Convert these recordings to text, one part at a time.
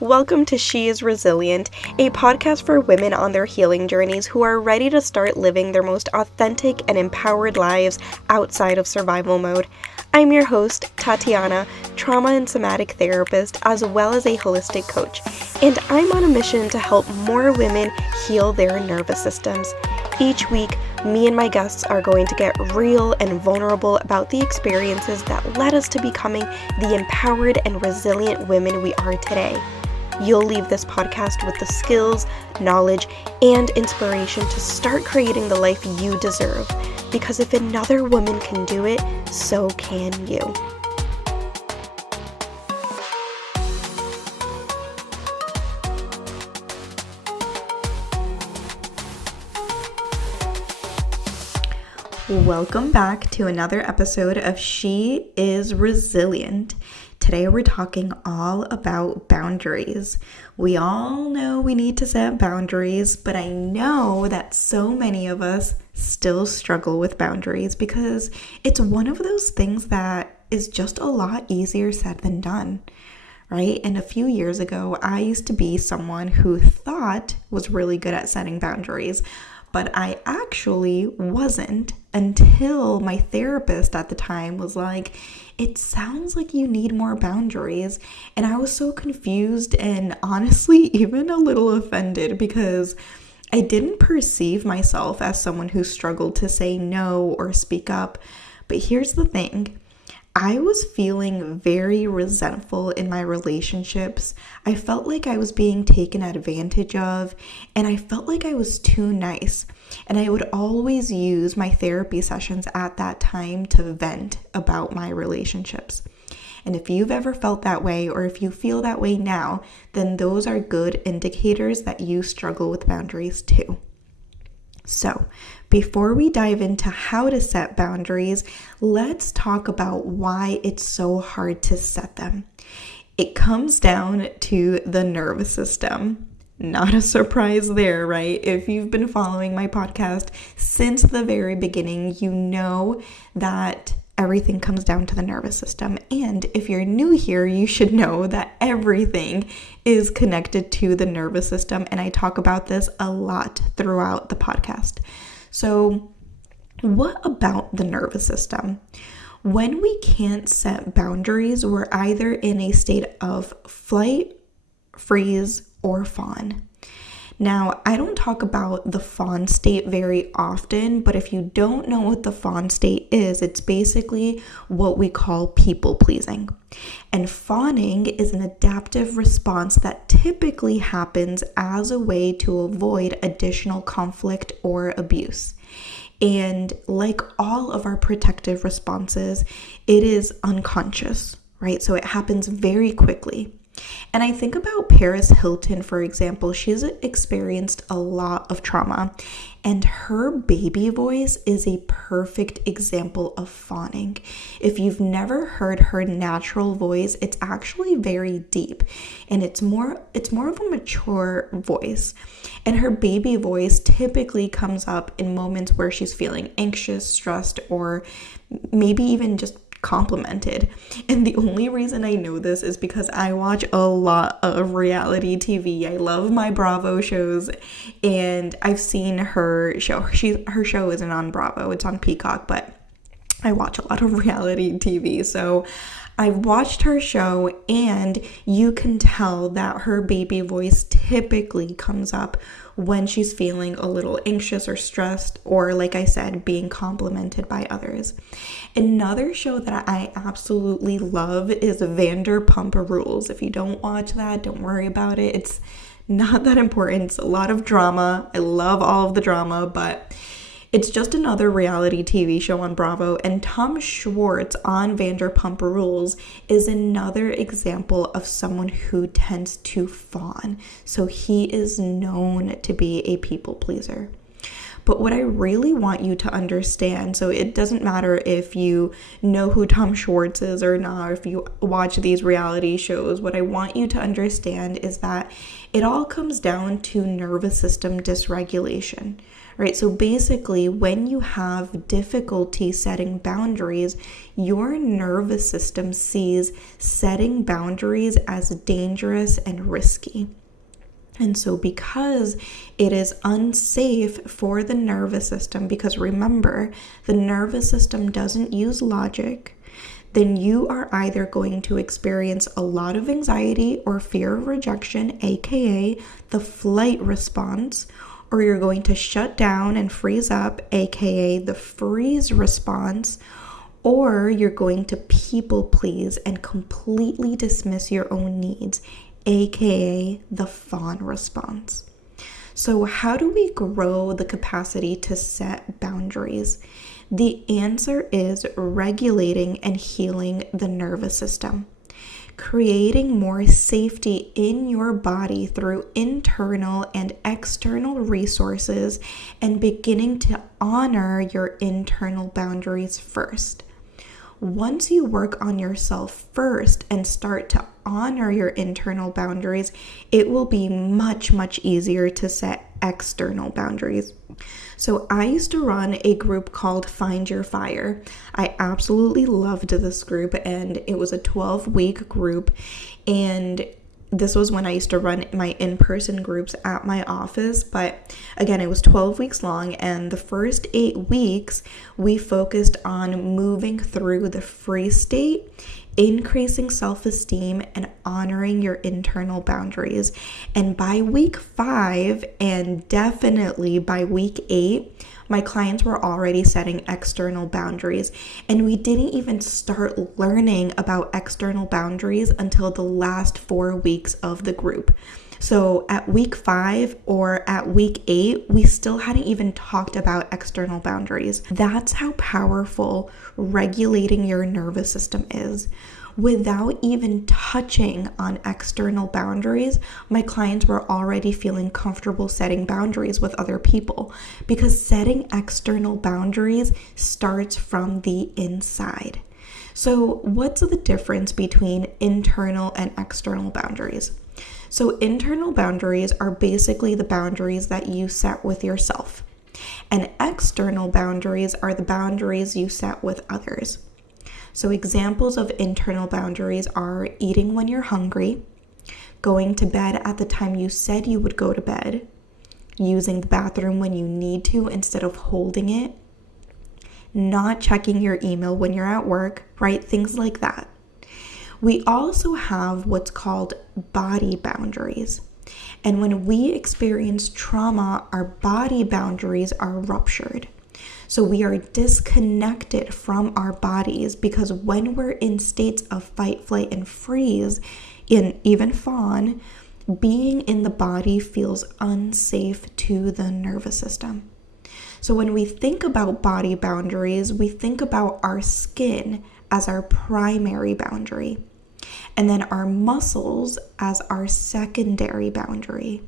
Welcome to She is Resilient, a podcast for women on their healing journeys who are ready to start living their most authentic and empowered lives outside of survival mode. I'm your host, Tatiana, trauma and somatic therapist, as well as a holistic coach, and I'm on a mission to help more women heal their nervous systems. Each week, me and my guests are going to get real and vulnerable about the experiences that led us to becoming the empowered and resilient women we are today. You'll leave this podcast with the skills, knowledge, and inspiration to start creating the life you deserve. Because if another woman can do it, so can you. Welcome back to another episode of She is Resilient. Today we're talking all about boundaries. We all know we need to set boundaries, but I know that so many of us still struggle with boundaries because it's one of those things that is just a lot easier said than done, right? And a few years ago, I used to be someone who thought was really good at setting boundaries, but I actually wasn't until my therapist at the time was like, it sounds like you need more boundaries. And I was so confused and honestly even a little offended because I didn't perceive myself as someone who struggled to say no or speak up. But here's the thing. I was feeling very resentful in my relationships. I felt like I was being taken advantage of, and I felt like I was too nice. And I would always use my therapy sessions at that time to vent about my relationships. And if you've ever felt that way, or if you feel that way now, then those are good indicators that you struggle with boundaries too. So, before we dive into how to set boundaries, let's talk about why it's so hard to set them. It comes down to the nervous system. Not a surprise there, right? If you've been following my podcast since the very beginning, you know that everything comes down to the nervous system. And if you're new here, you should know that everything is connected to the nervous system. And I talk about this a lot throughout the podcast. So what about the nervous system? When we can't set boundaries, we're either in a state of flight, freeze, or fawn. Now, I don't talk about the fawn state very often, but if you don't know what the fawn state is, it's basically what we call people pleasing. And fawning is an adaptive response that typically happens as a way to avoid additional conflict or abuse. And like all of our protective responses, it is unconscious, right? So it happens very quickly. And I think about Paris Hilton, for example. She's experienced a lot of trauma, and her baby voice is a perfect example of fawning. If you've never heard her natural voice, it's actually very deep, and it's more of a mature voice. And her baby voice typically comes up in moments where she's feeling anxious, stressed, or maybe even just complimented. And the only reason I know this is because I watch a lot of reality TV. I love my Bravo shows, and I've seen her show. Her show isn't on Bravo, it's on Peacock, but I watch a lot of reality TV. So I've watched her show, and you can tell that her baby voice typically comes up when she's feeling a little anxious or stressed, or like I said, being complimented by others. Another show that I absolutely love is Vanderpump Rules. If you don't watch that, don't worry about it. It's not that important. It's a lot of drama. I love all of the drama, but it's just another reality TV show on Bravo, and Tom Schwartz on Vanderpump Rules is another example of someone who tends to fawn. So he is known to be a people pleaser. But what I really want you to understand, so it doesn't matter if you know who Tom Schwartz is or not, or if you watch these reality shows, what I want you to understand is that it all comes down to nervous system dysregulation, right? So basically, when you have difficulty setting boundaries, your nervous system sees setting boundaries as dangerous and risky. And so because it is unsafe for the nervous system, because remember, the nervous system doesn't use logic, then you are either going to experience a lot of anxiety or fear of rejection, aka the flight response, or you're going to shut down and freeze up, aka the freeze response, or you're going to people please and completely dismiss your own needs, aka the fawn response. So how do we grow the capacity to set boundaries? The answer is regulating and healing the nervous system, creating more safety in your body through internal and external resources, and beginning to honor your internal boundaries first. Once you work on yourself first and start to honor your internal boundaries, it will be much, much easier to set external boundaries. So I used to run a group called Find Your Fire. I absolutely loved this group, and it was a 12-week group, and this was when I used to run my in-person groups at my office. But again, it was 12 weeks long, and the first 8 weeks we focused on moving through the free state, increasing self-esteem, and honoring your internal boundaries. And by week 5, and definitely by week 8, my clients were already setting external boundaries, and we didn't even start learning about external boundaries until the last 4 weeks of the group. So at week 5 or at week 8, we still hadn't even talked about external boundaries. That's how powerful regulating your nervous system is. Without even touching on external boundaries, my clients were already feeling comfortable setting boundaries with other people, because setting external boundaries starts from the inside. So what's the difference between internal and external boundaries? So internal boundaries are basically the boundaries that you set with yourself, and external boundaries are the boundaries you set with others. So examples of internal boundaries are eating when you're hungry, going to bed at the time you said you would go to bed, using the bathroom when you need to instead of holding it, not checking your email when you're at work, right? Things like that. We also have what's called body boundaries. And when we experience trauma, our body boundaries are ruptured. So we are disconnected from our bodies, because when we're in states of fight, flight, and freeze, in even fawn, being in the body feels unsafe to the nervous system. So when we think about body boundaries, we think about our skin as our primary boundary, and then our muscles as our secondary boundary.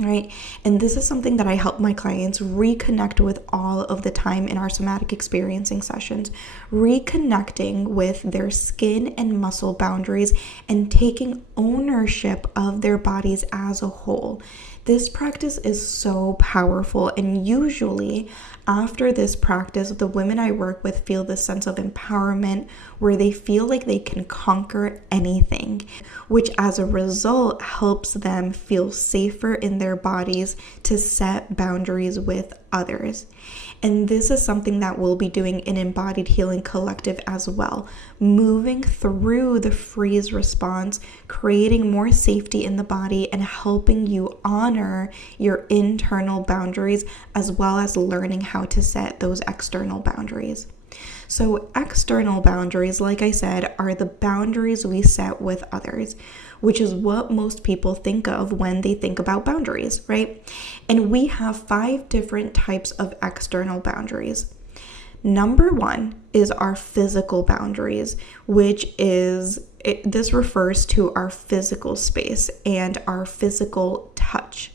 Right? And this is something that I help my clients reconnect with all of the time in our somatic experiencing sessions, reconnecting with their skin and muscle boundaries and taking ownership of their bodies as a whole. This practice is so powerful, and usually after this practice, the women I work with feel this sense of empowerment where they feel like they can conquer anything, which as a result helps them feel safer in their bodies to set boundaries with others. And this is something that we'll be doing in Embodied Healing Collective as well, moving through the freeze response, creating more safety in the body, and helping you honor your internal boundaries, as well as learning how to set those external boundaries. So external boundaries, like I said, are the boundaries we set with others, which is what most people think of when they think about boundaries, right? And we have 5 different types of external boundaries. Number 1 is our physical boundaries, this refers to our physical space and our physical touch.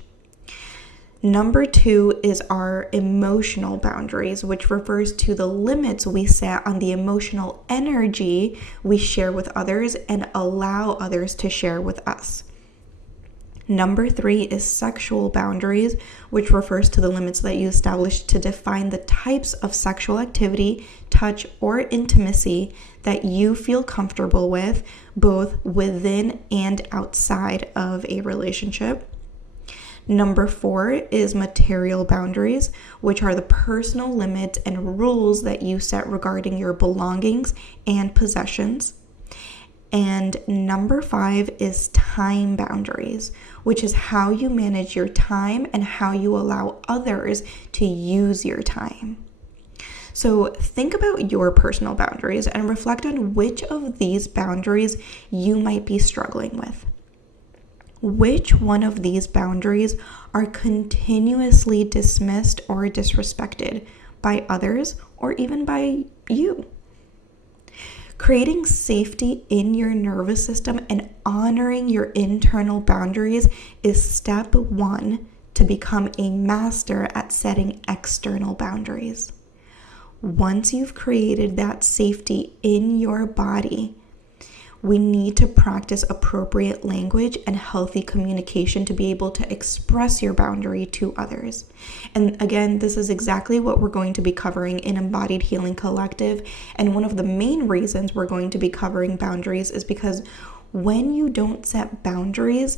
Number 2 is our emotional boundaries, which refers to the limits we set on the emotional energy we share with others and allow others to share with us. Number 3 is sexual boundaries, which refers to the limits that you establish to define the types of sexual activity, touch, or intimacy that you feel comfortable with, both within and outside of a relationship. Number 4 is material boundaries, which are the personal limits and rules that you set regarding your belongings and possessions. And number 5 is time boundaries, which is how you manage your time and how you allow others to use your time. So think about your personal boundaries and reflect on which of these boundaries you might be struggling with. Which one of these boundaries are continuously dismissed or disrespected by others or even by you? Creating safety in your nervous system and honoring your internal boundaries is step 1 to become a master at setting external boundaries. Once you've created that safety in your body, we need to practice appropriate language and healthy communication to be able to express your boundary to others. And again, this is exactly what we're going to be covering in Embodied Healing Collective. And one of the main reasons we're going to be covering boundaries is because when you don't set boundaries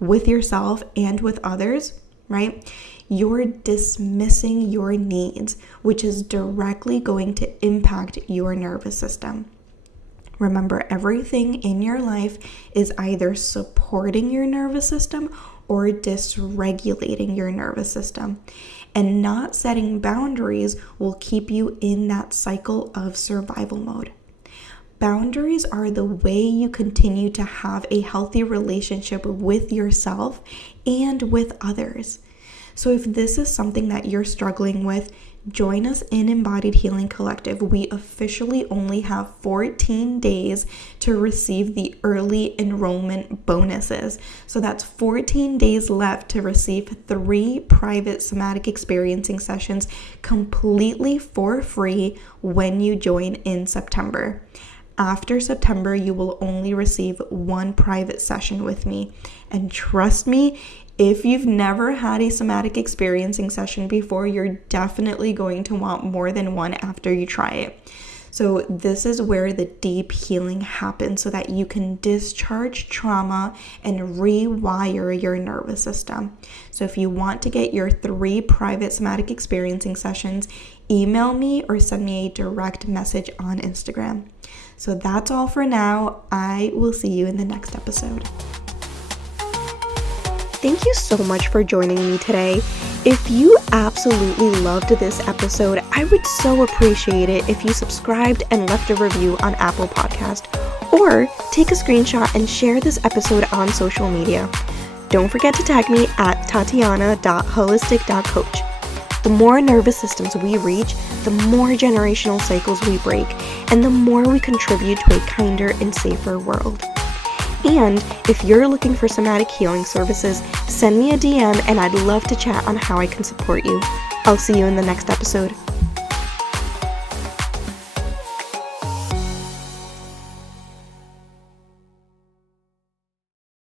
with yourself and with others, right, you're dismissing your needs, which is directly going to impact your nervous system. Remember, everything in your life is either supporting your nervous system or dysregulating your nervous system. And not setting boundaries will keep you in that cycle of survival mode. Boundaries are the way you continue to have a healthy relationship with yourself and with others. So if this is something that you're struggling with, join us in Embodied Healing Collective. We officially only have 14 days to receive the early enrollment bonuses. So that's 14 days left to receive 3 private somatic experiencing sessions completely for free when you join in September. After September, you will only receive 1 private session with me. And trust me, if you've never had a somatic experiencing session before, you're definitely going to want more than 1 after you try it. So this is where the deep healing happens so that you can discharge trauma and rewire your nervous system. So if you want to get your 3 private somatic experiencing sessions, email me or send me a direct message on Instagram. So that's all for now. I will see you in the next episode. Thank you so much for joining me today. If you absolutely loved this episode, I would so appreciate it if you subscribed and left a review on Apple Podcast, or take a screenshot and share this episode on social media. Don't forget to tag me at tatiana.holistic.coach. The more nervous systems we reach, the more generational cycles we break, and the more we contribute to a kinder and safer world. And if you're looking for somatic healing services, send me a DM and I'd love to chat on how I can support you. I'll see you in the next episode.